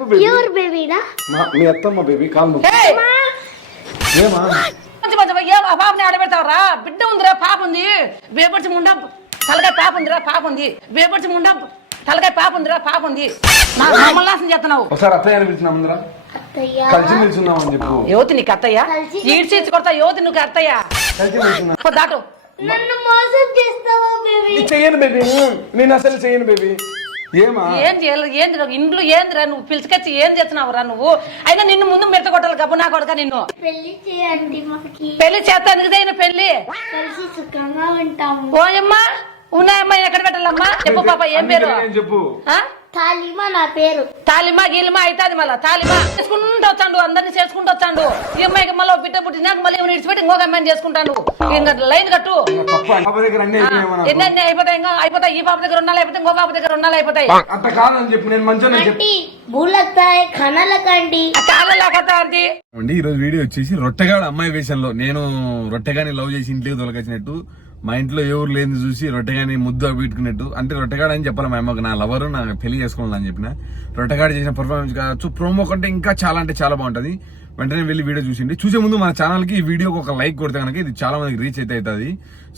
చెప్పు బేబీ. ఎవరు బేబీనా మా- మీ అత్తమ్మ బేబీ కాలు! ఏమా? మంచి మంచి ఏ పాపని ఆడబెడతావరా? బిడ్డ ఉందిరా పాప ఉంది. వేపడిచి ముండా తలకాయ పాప ఉందిరా పాప ఉంది. వేపడిచి ముండా తలకాయ పాప ఉందిరా పాప ఉంది. నా మమ్మల్ని చేస్తున్నావు. ఒకసారి అత్తయ్య పిలిచిన ముందర? అత్తయ్య. కలిసి పిలుచున్నాం అని చెప్పు. యువతి నీకు అత్తయ్య? ఈడ్చి కొడతా యువతి నీకు అత్తయ్య? దాటు. నన్ను మోసం చేస్తావా బేబీ? ఇది చెయ్యను బేబీ నేను అసలు చెయ్యను బేబీ. ఏమా? ఏం చేయాలి ఏంది రా? ఇంట్లో ఏందిరా నువ్వు? పిలుచుకొచ్చి ఏం చేస్తున్నావురా నువ్వు? అయినా నిన్ను ముందు మెత్త కొట్టాలి గబ్బు నా కొడక నిన్ను. పెళ్ళి చేయండి మాకి. పెళ్ళి చేస్తానికి అయిన పెళ్ళి కలిసి సుఖంగా ఉంటాము. ఓయమ్మా ఉన్నాయమ్మా ఎక్కడ పెట్టాలమ్మా? చెప్పు పాప ఏం పేరు? చెప్పు. ఆ? తాలిమా నా పేరు. తాలిమా గీలిమా అవుతుంది మళ్ళా తాలిమా. చేసుకుంటూ వచ్చాడు అందరిని చేసుకుంటూ వచ్చాడు. ఈ అమ్మాయికి మళ్ళీ బిడ్డ పుట్టినాక మళ్ళీ ఏమైనా ఇడిచిపెట్టి ఇంకొక అమ్మాయిని చేసుకుంటాడు. ఇంకా లైన్ కట్టు. ఎన్ని అన్ని అయిపోతాయి ఇంకా? అయిపోతాయి. ఈ పాప దగ్గర ఉండాలి అయిపోతే ఇంకో పాప దగ్గర ఉండాలి అయిపోతాయి అట్ట కాదని చెప్పు నేను మంచిగా చెప్పు. ఈ రోజు వీడియో వచ్చేసి రొట్టెగాడు అమ్మాయి వేషంలో. నేను రొట్టెగాని లవ్ చేసి ఇంట్లోకి తొలగచ్చినట్టు మా ఇంట్లో ఎవరు లేని చూసి రొట్టెగాని ముద్దు పెట్టుకున్నట్టు అంటే రొట్టెగాడు అని చెప్పాలి మా అమ్మకి. నా లవరు నా పెళ్ళి చేసుకోవాలని చెప్పిన. రొట్టెగాడు చేసిన పర్ఫార్మెన్స్ కావచ్చు ప్రోమో కంటే ఇంకా చాలా అంటే చాలా బాగుంటది. వెంటనే వెళ్ళి వీడియో చూసిండి. చూసే ముందు మన ఛానల్కి ఈ వీడియోకి ఒక లైక్ కొడితే కనుక ఇది చాలా మందికి రీచ్ అయితే అవుతుంది.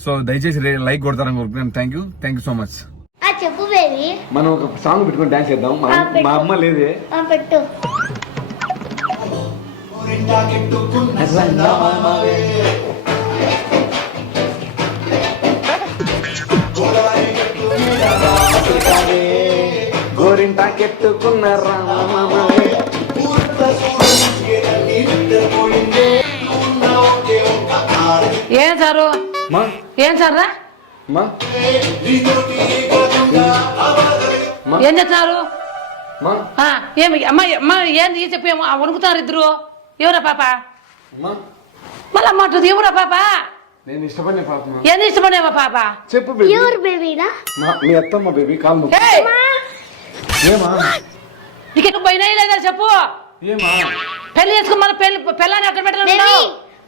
సో దయచేసి లైక్ కొడతారని కోరుకుంటున్నాను. Thank you thank you so much ఆ చెప్పు బేబీ మనం ఒక సాంగ్ పెట్టుకొని డాన్స్ చేద్దాం. మా పెట్టు. అమ్మ లేదే. ఆ పెట్టు. గోరింటా కెట్టుకున్న ఏం సారు? ఏం సార్రా? ఏం చేస్తున్నారు? ఏమి అమ్మాయి అమ్మ ఏంది? చెప్పేమో వణుకుతారు ఇద్దరు. ఎవరా పాప? మళ్ళీ అమ్మంటుంది ఎవరా పాప? నేను ఇష్టపడిన పాప ఏంది ఇష్టపడేవా పాప? చెప్పు బేబీ. ఎవరు బేబీనా? మా మీ అత్తమ్మ బేబీ కాలు మొక్కు. ఏయ్! ఏమా? నీకు ఎక్కడ పోయినా లేదా చెప్పు? ఏమా? పెళ్ళి చేసుకుని మళ్ళీ పెళ్ళి పెళ్ళాన్ని అక్కడ బేబీ పెట్టాలి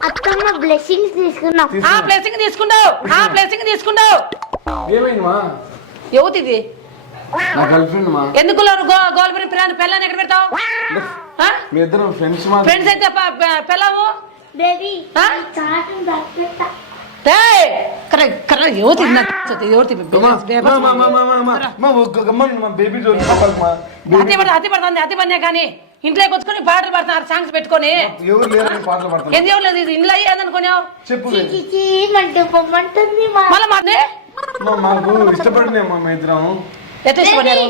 అత్తమ్మ బ్లెస్సింగ్స్ తీసుకున్నాం. ఆ ప్లేసింగ్ తీసుకుంటావు ఆ ప్లేసింగ్ తీసుకుంటావు ఏమైంది మా? ఎవతి ఇది? నా గర్ల్ ఫ్రెండ్ మా. ఎందుకు గోల్బరి పిల్లని పెళ్ళాన్ని ఎక్కడ పెడతావు? మీ ఇద్దరు ఫ్రెండ్స్ మా. ఫ్రెండ్స్ అయితే ప- బేబీ ఆ? చాటు దాపెట్టా ఏయ్! అతి పడ అతి పడుతుంది అతి పడినా కానీ ఇంట్లోకి వచ్చుకొని పాటలు పడుతున్నారు సాంగ్స్ పెట్టుకొని. ఎవరు ఎందుకు లేదు ఇది ఇంట్లో అయ్యేదనుకున్నావు చెప్పు మళ్ళీ మాట్లాడే మా మాకు ఇష్టపడినా మా ఇద్దరం. ఎట్లా ఇష్టపడ్డారు?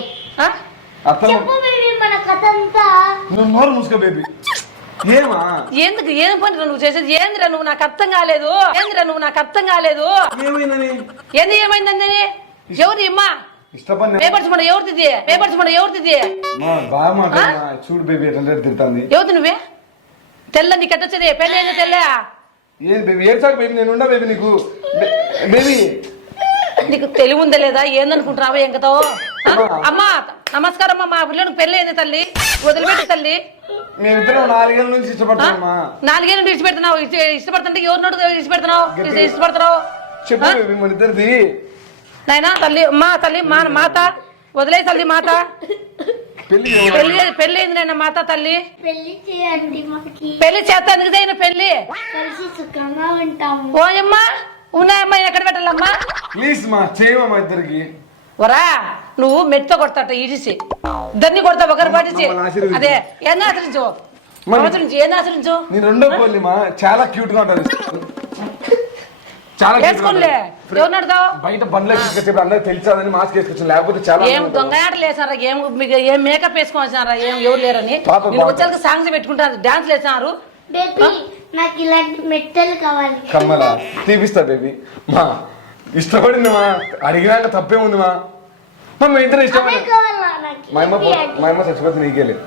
అంతా నువ్వు నోరు మూసుకో బేబీ ఎందుకు? ఏం పని నువ్వు చేసేది? ఏందిరా నువ్వు? నాకు అర్థం కాలేదు. ఏందిరా నువ్వు? నాకు అర్థం కాలేదు. ఏమైందని? ఏంది ఏమైందని ఎవరి అమ్మా? ఇష్టపడిన పేపర్స్ మన ఎవరిది పేపర్స్ మన ఎవరిది మా బాగా మాట్లాడు మా. చూడు బేబీ ఎట్లా తిడుతుంది ఎవరు నువ్వే? తెల్ల నీకు ఎట్టొచ్చేది పెళ్ళి ఏంది తెల్ల? ఏది బేబీ ఏడ్చాక బేబీ నేను ఉండా బేబీ నీకు? బే- బేబీ. నీకు తెలివి ఉందా లేదా? ఏందనుకుంటున్నావా ఎంకతో? అమ్మా నమస్కారం అమ్మా మా పిల్లలకు అయింది తల్లి. వదిలిపెట్టి తల్లి. నాలుగేళ్ళ నుంచి ఆ? ఇష్టపడుతున్నామా నాలుగేళ్ళు నుండి ఇష్టపెడుతున్నావు. ఇష్ట- ఇష్టపడుతుంటే ఎవరు నోడు ఇష్టపెడుతున్నావు? ఇష్ట- ఇష్టపడుతున్నావు నాయనా తల్లి మా తల్లి మా మాత. వదిలే తల్లి మాత. పెళ్ళి అయింది నాయన మాత తల్లి. పెళ్ళి చేయండి మాకి. పెళ్ళి ఓయమ్మా ఉన్నాయమ్మా ఎక్కడ పెట్టాలమ్మా? ప్లీజ్ మా చేయమా మా ఇద్దరికి. ఒరా నువ్వు మెట్తో కొడతాట ఇడిసి దాన్ని కొడతా ఒకరు ఆశీర్వదించు. అదే ఏం ఆచరించు ఆచరించు ఏం ఆచరించు నీ రెండో చాలా క్యూట్గా ఉంటుంది చాలా cute గా వేసుకోలే ఉంటుంది. ఎవరు నడతావు బయట బండ్లో తీసుకొచ్చేప్పుడు అందరికి తెలిసాదని మాస్క్ వేసుకొచ్చాను లేకపోతే చాలా ఏం వేసారా మీకు ఏం మేకప్ వేసుకోవాల్సినారా? ఏం ఎవరు లేరని. వచ్చాక సాంగ్స్ పెట్టుకుంటారు డాన్స్ నాకు ఇలాంటి మెట్టలు కావాలి. కమ్మలా తీపిస్తా బేబీ. మా ఇష్టపడింది మా అడిగినాక తప్పే ఉంది మా మా మీ ఇద్దరు ఇష్టపడి మా అమ్మ పో- మా అమ్మ చచ్చిపోతే నీకే లేదు.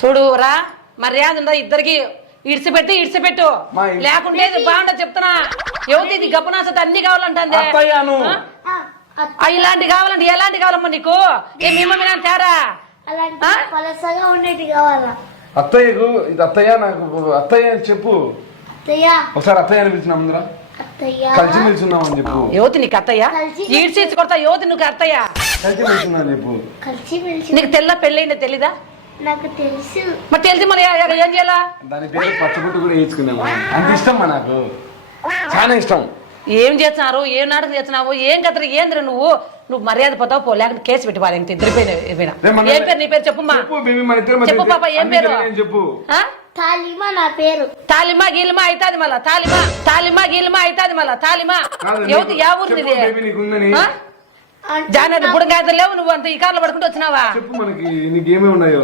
చూడు రా. మర్యాద ఉందా? ఇద్దరికి ఇడిచిపెట్టి ఇడిచిపెట్టు. మా ఇ- లేకుంటే ఇది బాగుండదు చెప్తున్నా. ఎవరి ఇది గప్పనాసత అన్ని కావాలంటే అత్తయ్యాను ఆ, అ- ఇలాంటి కావాలంటే ఎలాంటి కావాలమ్మా నీకు? ఏ మీ మమ్మీ నాన్న తేడా? అలాంటి ఆ? పలసగా ఉండేటి కావాలా? అత్తయ్యకు ఇది అత్తయ్య నాకు అత్తయ్య అని చెప్పు. అత్తయ్య. ఒకసారి అత్తయ్య అని పిలిచిన ముందర. అత్తయ్య కలిసి పిలుచున్నాం అని చెప్పు. యువతి నీకు అత్తయ్య? కలిసి- ఈడ్చి కొడతా యువతి నీకు అత్తయ్య. కలిసి అని చెప్పు. కలిసి మెలిసి నీకు తెల్ల పెళ్ళైంది తెలీదా? నాకు తెలుసు. మరి తెలిసి మరి ఏ- చేయాలా? దాని పేరు పచ్చబుట్టు కూడా వేయించుకున్నాము అంత ఇష్టం మా నాకు? చాలా ఇష్టం. ఏం చేస్తున్నారు ఏం నాటకం చేస్తున్నావు ఏం కథ ఏంద్ర నువ్వు? నువ్వు మర్యాద పోతావు పో లేకపోతే కేసు పెట్టి వాళ్ళ ఇంత ఇద్దరు పోయిన రే మన- ఏం పేరు నీ పేరు చెప్పు చెప్పు పాప ఏం పేరు? చెప్పు? తాలిమా నా పేరు. తాలిమా గీలిమా అవుతాది మళ్ళా తాలిమా. తాలిమా గీలిమా అవుతాది మళ్ళా తాలిమా. ఎవరు యా ఊరు చెప్పు నీది బేబీ నీకుందని ఆ? అంటే జానర్ ఇప్పుడు లేవు నువ్వు అంత ఈ కార్లో పడుకుంటూ వచ్చినావా? చెప్పు మనకి నీకు ఏమేమి ఉన్నాయో?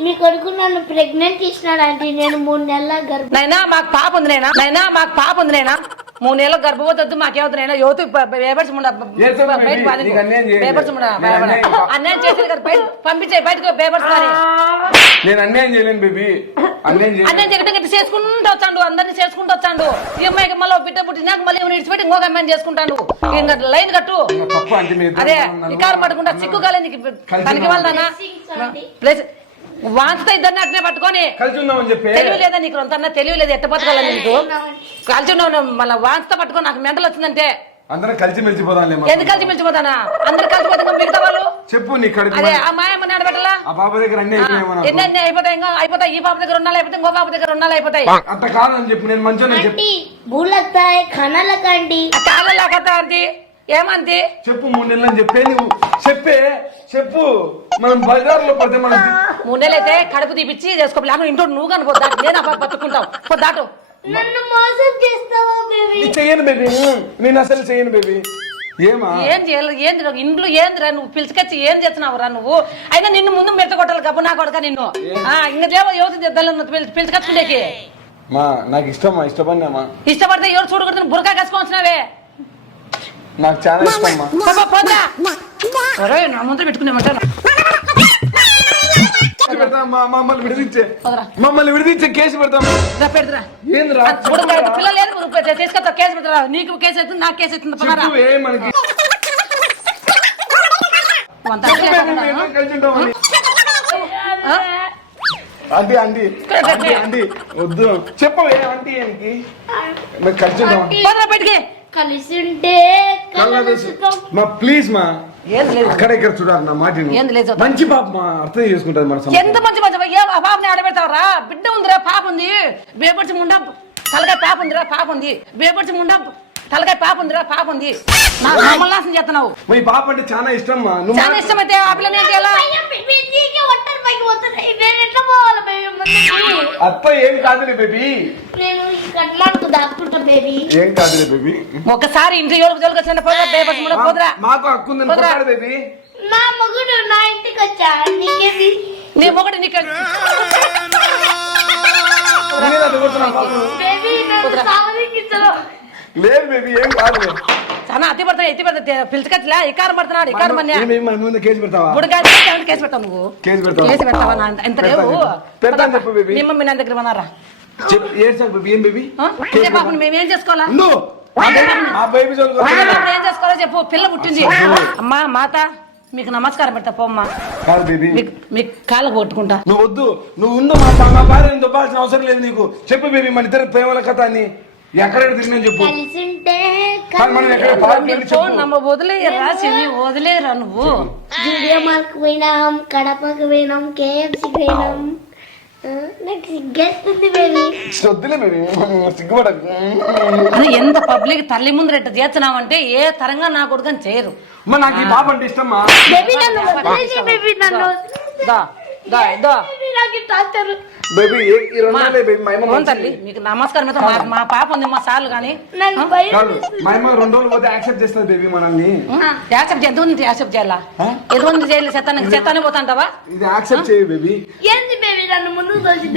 మీ కొడుకు నన్ను ప్రెగ్నెంట్ ఇచ్చినాడు అంటే నేను మూడు నెలల గర్భ నైనా మాకు పాప ఉంది నైనా. నైనా మాకు పాప ఉంది నైనా. మూడు నెలలు గర్భవతి వద్దు మాకేమవుతుంది నైనా? యువత పేపర్స్. పేపర్స్ ముండ నేను అన్యాయం- చేసేది కదా. బయట పంపించే బయటకు పేపర్స్ కానీ. నేను అన్యాయం చేయలేను బేబీ. అన్యాయం ఇట్లా చేసుకుంటూ వచ్చాడు. అందరిని చేసుకుంటూ వచ్చాడు. ఈ అమ్మాయికి మళ్ళీ బిడ్డ పుట్టినాక మళ్ళీ ఇడిచిపెట్టి ఇంకొక అమ్మాయిని చేసుకుంటాడు. ఇంకా లైన్ కట్టు. అదే నన్ను- ఈ కారు పట్టుకుంటా చిక్కు కాలేదు. నీకు కలిసి పనికి ఉన్నాం. వెళ్దానా Blessings అండి. ప్లేస్ వాంచుతా ఇద్దరిని అట్నే పట్టుకొని కలిసి ఉందామని చెప్పి. తెలివి లేదా నీకు అంత తెలివి లేదు ఎట్ట బతకాలని నీకు? కాల్చి ఉన్నావు మళ్ళీ వాంచుతా పట్టుకొని నాకు మెంటల్ వచ్చిందంటే? అందరం కలిసి మెలిసిపోదాంలే ఎందుకు కలిసి పిలిచిపోతానా అందరు కలిసి పోతే మిగతా వాళ్ళు? చెప్పు నీ కడుపు అదే ఆ మాయమ్మ నాడబెట్టలా ఆ పాప దగ్గర అన్ని అయిపోయాయేమో నాకు. ఎన్ని అన్ని అయిపోతాయి ఇంకా? అయిపోతాయి. ఈ పాప దగ్గర అయిపోతే ఇంకో పాప దగ్గర ఉండాలి అయిపోతాయి. అంత కాదని చెప్పు నేను మంచిగా చెప్పు. కాళ్ళ లేకపోతే అంతి ఏమంతి చెప్పు మూడు నెలలు అని చెప్పే నువ్వు చెప్పే చెప్పు. మనం బజార్లో పడితే మనం మూడు నెలలు అయితే కడుపు తీపిచ్చి చేసుకో. లేకుండా ఇంట్లో నువ్వు కానీ పో దాటు. నేను బతుకుంటావు? పో దాటు. నన్ను మోసం చేస్తావా బేబీ? ఇది చెయ్యను బేబీ. నేను అసలు చెయ్యను బేబీ. ఏమా? ఏం చేయాలి ఏంది రా? ఇంట్లో ఏందిరా నువ్వు? పిలిచికొచ్చి ఏం చేస్తున్నావు రా నువ్వు? అయినా నిన్ను ముందు మెత్త కొట్టాలి కబ్బు నా కొడక నిన్ను. ఆ, ఇంకా లేవో యువత పిలిచికొచ్చుకునేకి మా నాకు ఇష్టమా? ఇష్టపడినామా? ఇష్టపడితే ఎవరు చూడకూడదు బురకా కసుకొచ్చినావే నాకు చాలా ఇష్టం నా ముందు పెట్టుకునేమంటాను మమ్మల్ని విడిదించే. మమ్మల్ని విడిదించే కేసు పెడతాం ఏందిరా? పిల్లలు లేదు. తీసుకొస్తా కేసు పెడతా నీకు కేసు అవుతుంది నాకు కేసు అవుతుంది మనకి? ఆంటీ ఆంటీ ఆంటీ వద్దు. చెప్పవే మేము కలిసి ఉంటాం కలిసి మా ప్లీజ్ మా. ఏంది లేదు. అక్కడ ఇక్కడ చూడాలి నా మాట విను. ఏంది లేదు. మంచి పాప మా అర్థం చేసుకుంటది మన. ఎంత మంచి మంచి పాపని ఆడబెడతావరా? బిడ్డ ఉందిరా పాప ఉంది. బేపడిచి ముండా తలకాయ పాప ఉందిరా పాప ఉంది. బేపడిచి ముండా తలకాయ పాప ఉందిరా పాప ఉంది. నా మమ్మల్ని చేస్తున్నావు. మీ పాప అంటే చాలా ఇష్టం మా. నువ్వు చాలా ఇష్టమైతే ఆ పిల్లని అత్త ఏం కాదులే బేబీ. నేను ఈ కట్మాలకు దాక్కుంటా బేబీ? ఏం కాదులే బేబీ. ఒక్కసారి ఇంటి జోలికి వచ్చిన పోదురా బేపడిచి ముండా పోదురా. మాకు హక్కు ఉందని. కొట్టాడు బేబీ? నా మగుడు నా ఇంటికి వచ్చా? నీకేమి నీ మొగటి నీకు. బేబీ నన్ను వదరా. లేదు బేబీ ఏం కాదు. చాలా అతి పడతా ఎత్తి పడతా పిలిచికట్లా ఇకారం పడుతున్నాడు ఇకారం మన ముందు కేసు పెడతావా? బుడకాయ కేసు పెడతావు నువ్వు? కేసు పెడతావా? కేసు పెడతావా? నా ఎంత లేవు. పెడతాను. చెప్పు బేబీ. మీ నా దగ్గర ఉన్నారా చెప్పు ఏం సార్ బేబీ ఏం బేబీ? పాపని మేమేం చేసుకోవాలా? మా వస్తుంది. పాపని ఏం చేసుకోవాలో చెప్పు. పిల్ల పుట్టింది. అమ్మా మాత మీకు నమస్కారం పెడతా పోమ్మా. కాదు బేబీ. మీకు కాళ్ళకు కొట్టుకుంటా. నువ్వు వద్దు. నువ్వు ఉండు మా భార్యను దొబ్బాల్సిన అవసరం లేదు నీకు. చెప్పు బేబీ మన ఇద్దరు ప్రేమల కథ అని. తిరిగినా చెప్పు. కలిసి ఉంటే కానీ మనం ఎక్కడ పార్క్ వెళ్ళి ఫోన్ చెప్పు నమ్మ వదిలేయరా చెవి వదిలేరా నువ్వు. జూడియో మాల్కి పోయినాం కడపకి పోయినాం కేఎఫ్సి పోయినాం. ఆ, నాకు సిగ్గేస్తుంది బేబీ వద్దులే బేబీ సిగ్గుపడకు. అని ఎంత పబ్లిక్ తల్లి ముందు రెట్ట చేస్తున్నావంటే ఏ తరంగా నా కొడుకని చేయరు. అమ్మ నాకు ఈ పాప అంటే ఇష్టమ్మా. బేబీ నన్ను వదిలేసి బేబీ నన్ను. దా. దా దా. బేబీ నాకు టార్చర్? బేబీ ఏ- ఈ రెండు నెలలే బేబీ మా అమ్మ అవును తల్లి మీకు నమస్కారం. మా మా పాప ఉంది మా సార్లు కానీ. నాకు భయం కాదు మా అమ్మ రెండు రోజులు పోతే యాక్సెప్ట్ చేస్తుంది బేబీ మనల్ని. యాక్సెప్ట్ ఎంత ఉంది యాక్సెప్ట్ చేయాలా? ఎంత ఉంది చేయాలి చెత్తానికి చెత్తానే పోతాంటావా? ఇది యాక్సెప్ట్ చేయి బేబీ. ఏంది బేబీ నన్ను ముందు తోసి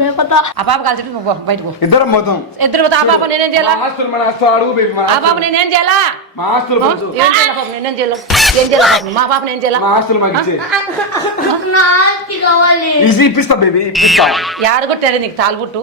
లేకపోతే ఆ పాప నువ్వు బయటకు ఇద్దరం పోతాం. ఇద్దరు పోతే ఆ పాప నేనేం మా చేయాలా ఆస్తులు మన ఆస్తులు అడుగు బేబీ మా ఆ పాప. నేనేం చేయాలా? మా ఆస్తులు ఆ? పంచు. ఏం చేయాలి పాప? నేనేం చేయాలి? ఏం చేయాలి పాప? మా పాప నేను చేయాలా? మా ఆస్తులు మాకు ఇచ్చే నా ఆస్తి కావాలి. ఈజీ ఇప్పిస్తా బేబీ ఇప్పిస్తా. యాడగొట్టాడు నీకు తాలుబుట్టు